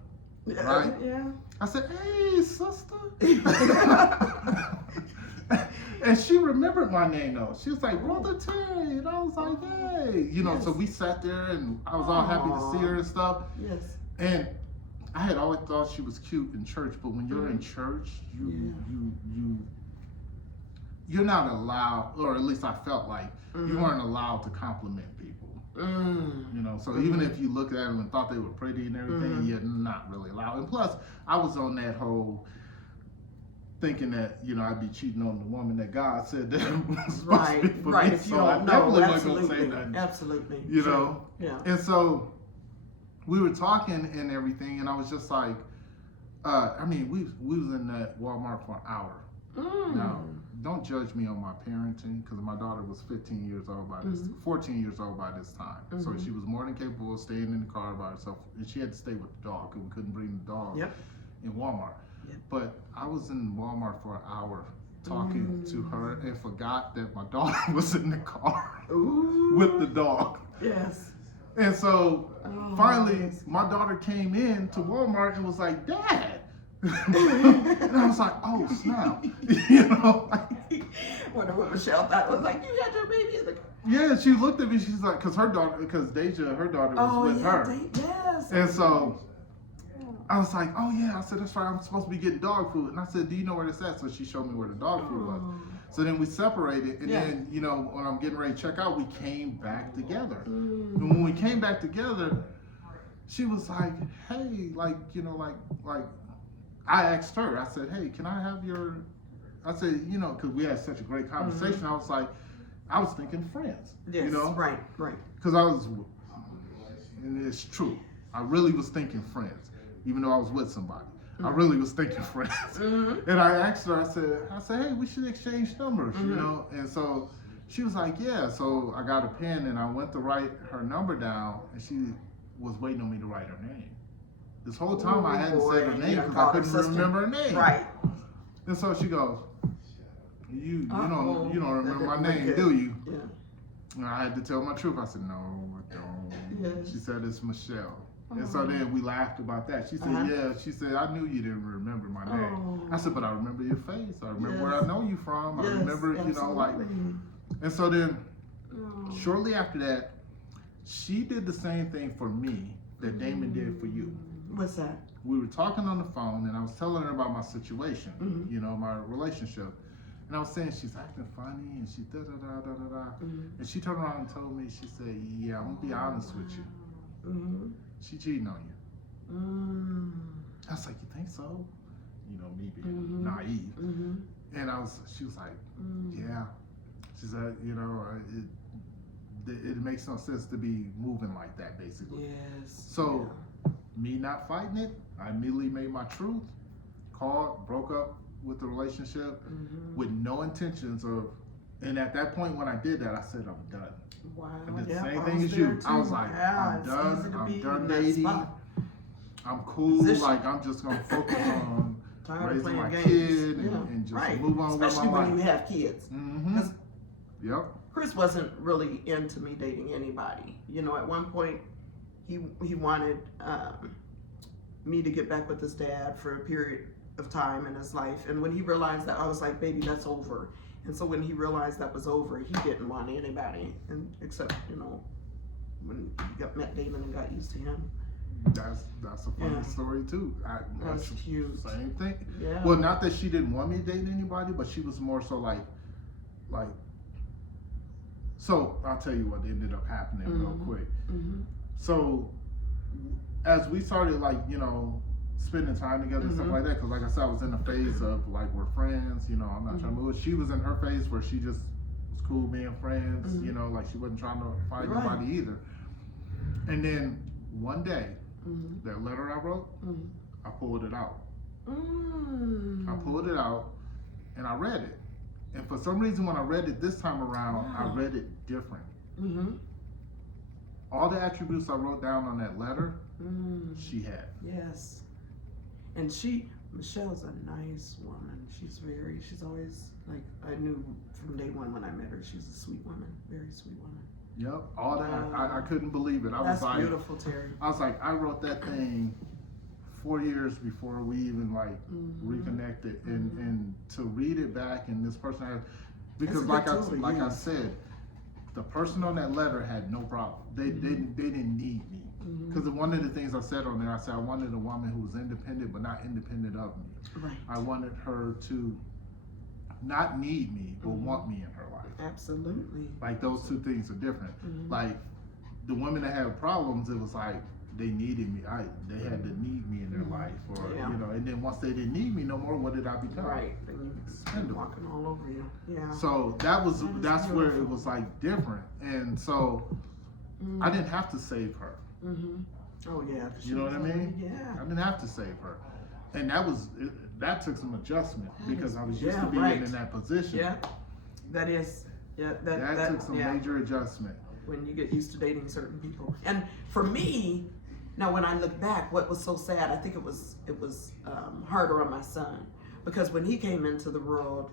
Right? Yeah. I said, hey, sister. And she remembered my name though. She was like, Brother Terry. And I was like, hey. So we sat there and I was all happy to see her and stuff. Yes. And I had always thought she was cute in church, but when you're in church, you're not allowed, or at least I felt like you weren't allowed to compliment people. So even if you looked at them and thought they were pretty and everything, you're not really allowed. And plus, I was on that whole thinking that I'd be cheating on the woman that God said that was supposed to be for me. If you So I don't definitely know, wasn't gonna say nothing. Absolutely. Yeah. And so we were talking and everything, and I was just like, we was in that Walmart for an hour. Now, don't judge me on my parenting, because my daughter was 15 years old by this, 14 years old by this time. So she was more than capable of staying in the car by herself, and she had to stay with the dog because we couldn't bring the dog in Walmart. But I was in Walmart for an hour talking to her and forgot that my daughter was in the car with the dog. Yes. And so finally, my daughter came in to Walmart and was like, "Dad." And I was like, "Oh snap!" You know. Wonder what Michelle thought. Was like, "You had your baby in the car." Yeah, she looked at me. She's like, because Deja, her daughter, was with her. Yes. And so I was like, "Oh yeah." I said, "That's right. I'm supposed to be getting dog food." And I said, "Do you know where this at?" So she showed me where the dog food was. So then we separated, and then, you know, when I'm getting ready to check out, we came back together. And when we came back together, she was like, "Hey, like, you know, like, I asked her, I said, "Hey, can I have your," I said, you know, because we had such a great conversation, I was like, I was thinking friends, you know? Right. Because I was, and it's true, I really was thinking friends, even though I was with somebody. I really was thinking friends. And I asked her, I said, "Hey, we should exchange numbers," you know? And so she was like, "Yeah." So I got a pen and I went to write her number down, and she was waiting on me to write her name. This whole time I hadn't said her name because I couldn't remember her name. Right. And so she goes, you don't remember my name, do you?" Yeah. And I had to tell my truth. I said, "No, I don't." Yes. She said, "It's Michelle." And so then we laughed about that. She said, "Yeah." She said, "I knew you didn't remember my name." I said, "But I remember your face. I remember where I know you from. I remember, you know, like." And so then, shortly after that, she did the same thing for me that Damon did for you. What's that? We were talking on the phone, and I was telling her about my situation, you know, my relationship. And I was saying she's acting funny, and she da-da-da-da-da-da. And she turned around and told me, she said, "Yeah, I'm going to be honest with you. She cheating on you." I was like, "You think so?" You know, me being naive. And she was like, "Yeah." She said, "You know, it makes no sense to be moving like that, basically." Yes. So, me not fighting it, I immediately made my truth, called, broke up with the relationship with no intentions of, and at that point when I did that, I said, "I'm done." Wow. I did the same thing as you. I was like, "I'm done dating. I'm cool. Like, I'm just gonna focus on raising my kid and just move on with my life." Especially when you have kids. Yep. Chris wasn't really into me dating anybody. You know, at one point, he wanted me to get back with his dad for a period of time in his life. And when he realized that, I was like, "Baby, that's over." And so when he realized that was over, he didn't want anybody, and except, you know, when he met Damon and got used to him. That's a funny story too. That's cute. Same thing. Yeah. Well, not that she didn't want me to date anybody, but she was more so like. So I'll tell you what ended up happening real quick. So as we started, like, you know, spending time together and stuff like that, because like I said, I was in the phase of like, we're friends, you know, I'm not trying to move. She was in her phase where she just was cool being friends, you know, like she wasn't trying to fight nobody either. And then one day, that letter I wrote, I pulled it out. I pulled it out and I read it. And for some reason, when I read it this time around, I read it different. All the attributes I wrote down on that letter, she had. Yes. And Michelle's a nice woman. She's always, like, I knew from day one when I met her, she's a sweet woman, very sweet woman. Yep, all that, I couldn't believe it. That's beautiful, Terry. I was like, I wrote that thing 4 years before we even reconnected, and to read it back, and this person had, because like I said, the person on that letter had no problem. They didn't need me, because one of the things I said on there, I said I wanted a woman who was independent but not independent of me. Right. I wanted her to not need me but want me in her life. Absolutely. Like, those two things are different. Like, the women that have problems, it was like they needed me. They had to need me in their life, or you know. And then once they didn't need me no more, what did I become? Right. Then you walking all over you. Yeah. So that's where it was like different, and so I didn't have to save her. Oh yeah. You know what I mean? Yeah. I didn't have to save her, and that was that took some adjustment because I was used yeah, to being right. in that position. Yeah, that is, yeah, That took some yeah. major adjustment. When you get used to dating certain people. And for me, now when I look back, what was so sad, I think it was harder on my son, because when he came into the world,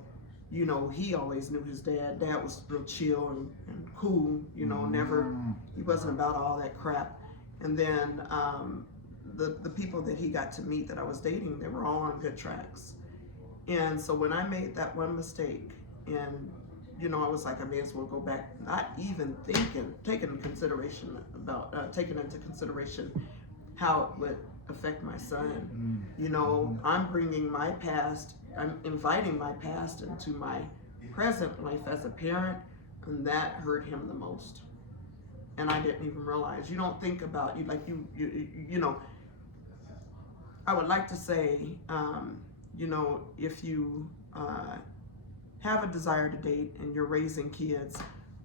you know, he always knew his dad. Dad was real chill and cool, you know, never, he wasn't about all that crap. And then the people that he got to meet that I was dating, they were all on good tracks. And so when I made that one mistake, and you know, I was like, I may as well go back, not even taking into consideration how it would affect my son. You know, I'm bringing my past, I'm inviting my past into my present life as a parent, and that hurt him the most. And I didn't even realize. You don't think about, you know, I would like to say, you know, if you have a desire to date and you're raising kids,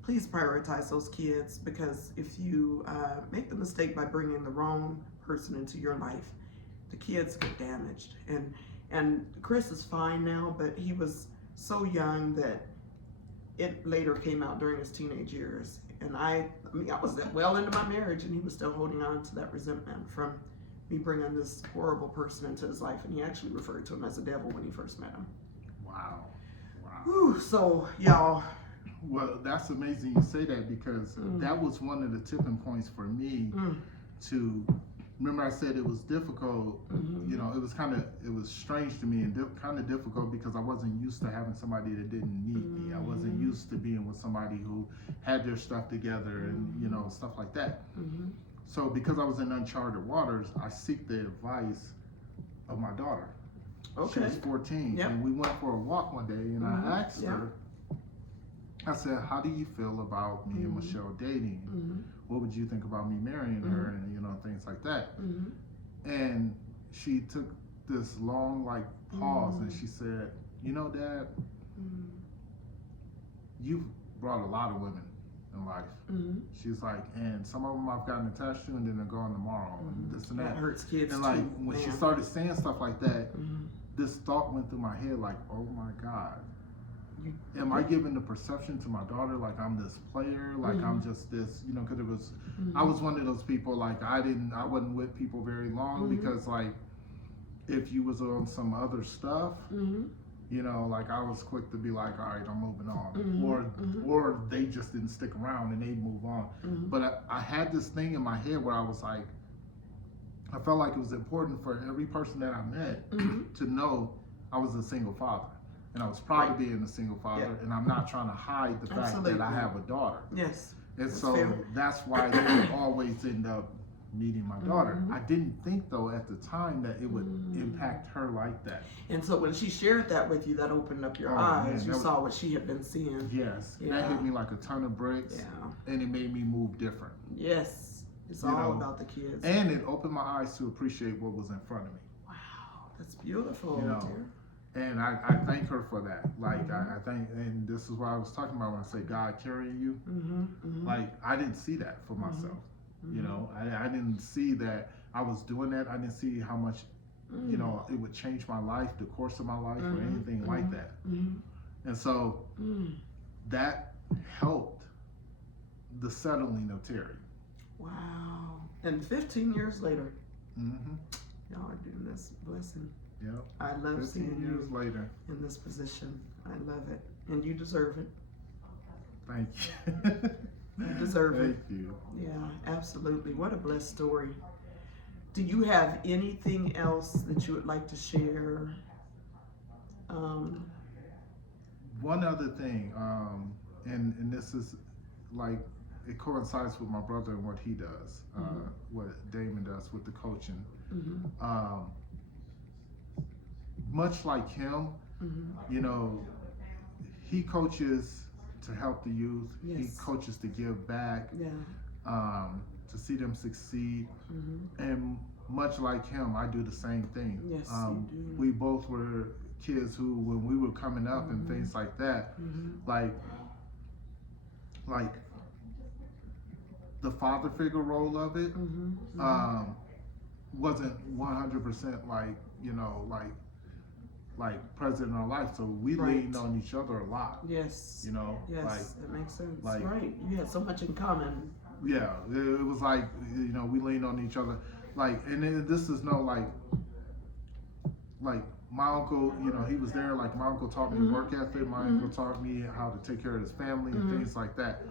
please prioritize those kids, because if you make the mistake by bringing the wrong person into your life, the kids get damaged. And Chris is fine now, but he was so young that it later came out during his teenage years. And I mean, I was well into my marriage, and he was still holding on to that resentment from me bringing this horrible person into his life. And he actually referred to him as a devil when he first met him. Wow. Whew, so y'all. Well, that's amazing you say that, because that was one of the tipping points for me to remember. I said it was difficult. You know, it was strange to me and kind of difficult because I wasn't used to having somebody that didn't need me. I wasn't used to being with somebody who had their stuff together and, you know, stuff like that. So because I was in uncharted waters, I seek the advice of my daughter. Okay. She was 14, Yep. and we went for a walk one day, and I asked her, I said, how do you feel about me and Michelle dating? What would you think about me marrying her, and, you know, things like that? And she took this long, like, pause, and she said, you know, Dad, you've brought a lot of women in life. She's like, and some of them I've gotten attached to, and then they're gone tomorrow, and this and that. That hurts kids and like too, when man. she started saying stuff like that, this thought went through my head, like, oh my God, am I giving the perception to my daughter like I'm this player, like I'm just this, you know? Because it was, I was one of those people, like I wasn't with people very long, because like if you was on some other stuff, you know, like I was quick to be like, all right, I'm moving on, or they just didn't stick around and they move on. But I had this thing in my head where I was like, I felt like it was important for every person that I met to know I was a single father, and I was proud of being a single father, and I'm not trying to hide the fact that I have a daughter. Yes. And That's so fair. that's why they would always end up meeting my daughter. I didn't think though at the time that it would impact her like that. And so when she shared that with you, that opened up your eyes. Man, You saw what she had been seeing. Yes, that hit me like a ton of bricks, and it made me move different. Yes. It's You all know, about the kids. And it opened my eyes to appreciate what was in front of me. Wow, that's beautiful, You know, dear. and I thank her for that. Like I think, and this is what I was talking about when I say God carrying you. Like I didn't see that for myself. You know, I didn't see that I was doing that. I didn't see how much, you know, it would change my life, the course of my life, or anything like that. And so that helped the settling of Terry. Wow. And 15 years later, y'all are doing this blessing. Yep. I love 15 seeing years you later. in this position. I love it. And you deserve it. Thank you. You deserve it. Thank you. Yeah, absolutely. What a blessed story. Do you have anything else that you would like to share? One other thing, and this is like, it coincides with my brother and what he does, what Damon does with the coaching. Much like him, you know, he coaches to help the youth. He coaches to give back, to see them succeed. And much like him, I do the same thing. Yes, you do. We both were kids who, when we were coming up and things like that, like the father figure role of it wasn't 100% like, you know, like like present in our life. So we Right. leaned on each other a lot. Yes. You know, Yes, like that makes sense. like- Right. You had so much in common. yeah, it was like, you know, we leaned on each other. Like, and this is no like my uncle, you know, he was there. Like my uncle taught me work ethic. My uncle taught me how to take care of his family and things like that.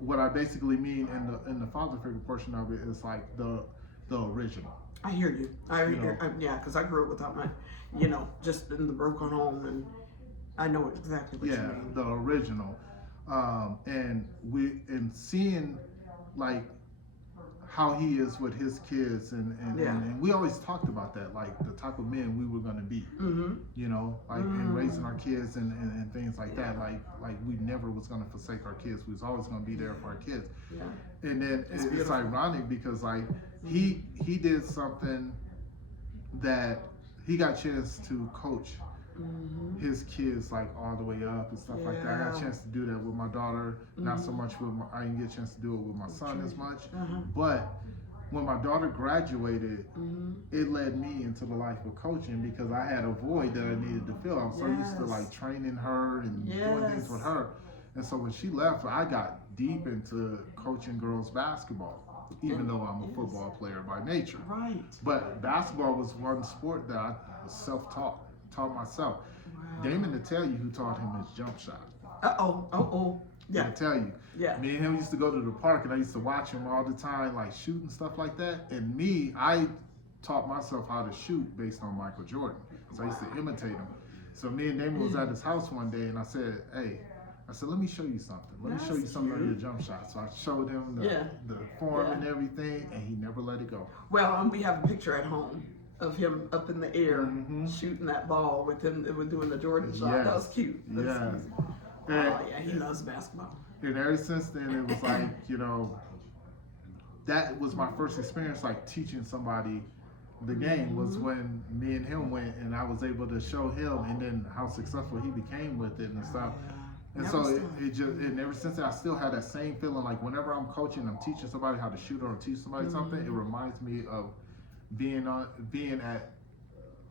What I basically mean in the father figure portion of it is like the original. I hear you. You know. Yeah, because I grew up without my, just in the broken home, and I know exactly what you Yeah, mean. the original. And seeing like how he is with his kids and we always talked about that, like the type of men we were going to be, you know, like in raising our kids and things like that, like we never was going to forsake our kids. We was always going to be there for our kids. Yeah. And then it's ironic because like he did something that he got a chance to coach his kids like all the way up and stuff like that. I got a chance to do that with my daughter, not so much with I didn't get a chance to do it with my son as much. But when my daughter graduated, it led me into the life of coaching because I had a void that I needed to fill. I'm so used to like training her and doing things with her. And so when she left, I got deep into coaching girls basketball, even though I'm a football player by nature. Right. But basketball was one sport that I was self-taught. Taught myself. Wow. Damon to tell you who taught him his jump shot. Yeah. To tell you. Yeah. Me and him used to go to the park and I used to watch him all the time, like shooting stuff like that. And me, I taught myself how to shoot based on Michael Jordan. So I used to imitate him. So me and Damon was at his house one day and I said, hey, let me show you something. Let me show you some of your jump shots. So I showed him the form and everything, and he never let it go. Well, we have a picture at home of him up in the air shooting that ball with him doing the Jordan shot. Yes. That was cute. Yes. Oh yeah, he loves basketball. And ever since then, it was like, you know, that was my first experience, like teaching somebody the game was when me and him went, and I was able to show him, and then how successful he became with it and stuff. And so it just, and ever since I still had that same feeling, like whenever I'm coaching, I'm teaching somebody how to shoot or teach somebody something, it reminds me of being at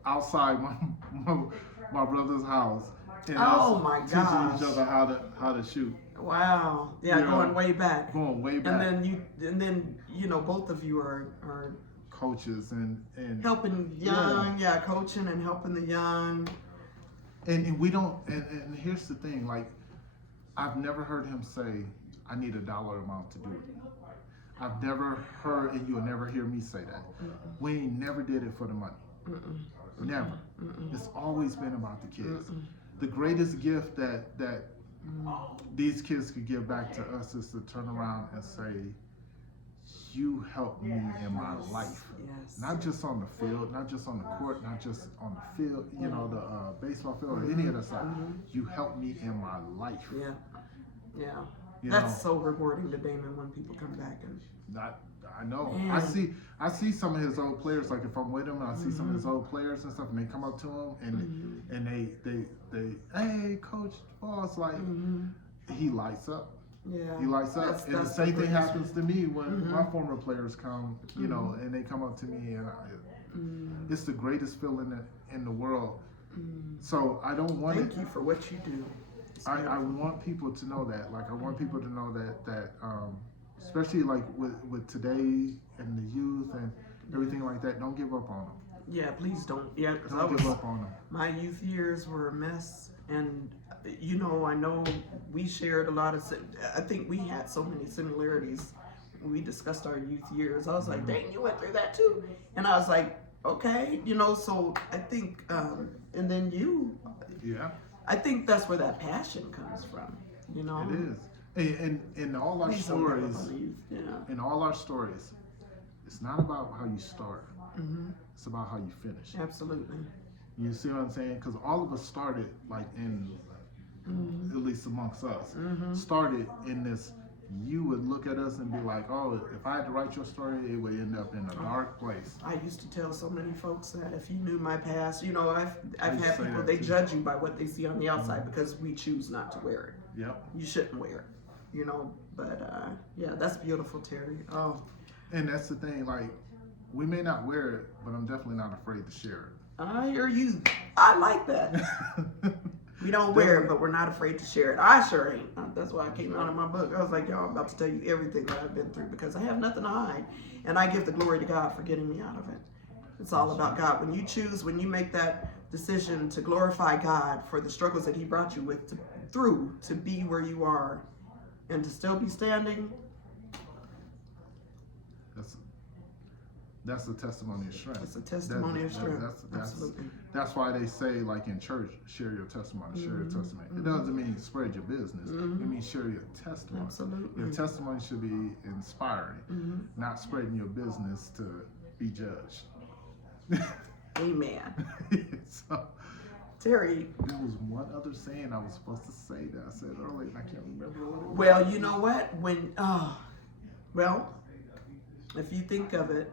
outside my brother's house and teaching each other how to shoot. Wow. Yeah, going way back. Going way back. And then both of you are coaches and helping young, coaching and helping the young. And we don't and here's the thing, like I've never heard him say, I need $1 amount to do it. I've never heard, and you'll never hear me say that. We never did it for the money. Never. It's always been about the kids. The greatest gift that these kids could give back to us is to turn around and say, you helped me in my life. Yes. Not just on the field, not just on the court, not just on the field, the baseball field or any of that stuff. You helped me in my life. Yeah. That's so rewarding to Damon when people come back and. I know. Man. I see some of his old players. Like if I'm with him, and I see some of his old players and stuff, and they come up to him and they hey Coach Boss, like he lights up. Yeah. He lights up. And the same thing happens to me when my former players come, and they come up to me, and it's the greatest feeling in the world. So I don't want Thank you for what you do. I want people to know that. Like I want people to know that especially like with today and the youth and everything like that, don't give up on them. Yeah, please don't. Yeah, because Don't give up on them. My youth years were a mess, and I know we shared a lot of. I think we had so many similarities. When we discussed our youth years. I was like, "Dang, you went through that too," and I was like, "Okay, So I think, and then you. Yeah. I think that's where that passion comes from. It is. And in all our stories, in all our stories, it's not about how you start. It's about how you finish. Absolutely. You see what I'm saying? Because all of us started like at least amongst us, started in this. You would look at us and be like, oh, if I had to write your story, it would end up in a dark place. I used to tell so many folks that if you knew my past, I've had people, they too. Judge you by what they see on the outside because we choose not to wear it. Yep. You shouldn't wear it, but that's beautiful, Terry. Oh. And that's the thing, like, we may not wear it, but I'm definitely not afraid to share it. I hear you. I like that. We don't wear it, but we're not afraid to share it. I sure ain't. That's why I came out of my book. I was like, y'all, I'm about to tell you everything that I've been through because I have nothing to hide. And I give the glory to God for getting me out of it. It's all about God. When you make that decision to glorify God for the struggles that He brought you through to be where you are and to still be standing. That's a testimony of strength. It's a testimony of strength. Absolutely. That's why they say, like in church, share your testimony, share your testimony. It doesn't mean spread your business. It means share your testimony. Absolutely. Your testimony should be inspiring, not spreading your business to be judged. Amen. So, Terry. there was one other saying I was supposed to say that I said earlier, and I can't remember what it was. Well, you know what? If you think of it,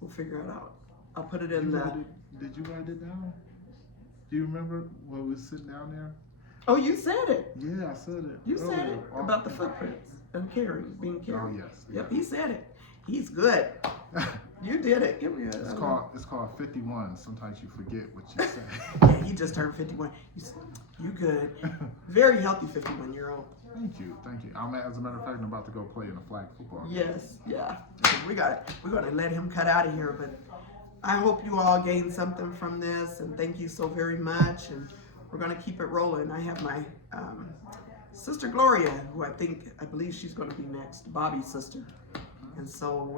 we'll figure it out. I'll put it in the... Did you write it down? Do you remember when we were sitting down there? Oh, you said it. Yeah, I said it. You said it about the footprints and being carried. Oh, yes. Yep, he said it. He's good. You did it. Give me a... It's called 51. Sometimes you forget what you say. Yeah, he just turned 51. You good. Very healthy 51-year-old. Thank you. As a matter of fact, I'm about to go play in a flag football game. Yes, yeah. We're gonna let him cut out of here, but I hope you all gained something from this, and thank you so very much. And we're gonna keep it rolling. I have my sister Gloria, who I believe she's gonna be next, Bobby's sister. And so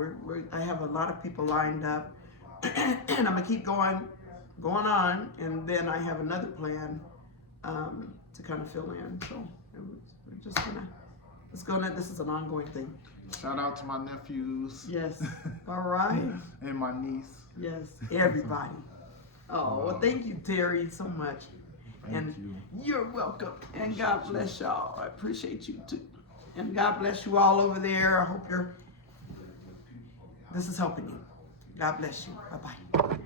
I have a lot of people lined up, and I'm gonna keep going on, and then I have another plan to kind of fill in. So we're just this is an ongoing thing. Shout out to my nephews. Yes. All right. And my niece. Yes. Everybody. Oh, well, thank you, Terry, so much. Thank you. You're welcome. And God bless y'all. I appreciate you too. And God bless you all over there. I hope this is helping you. God bless you. Bye-bye.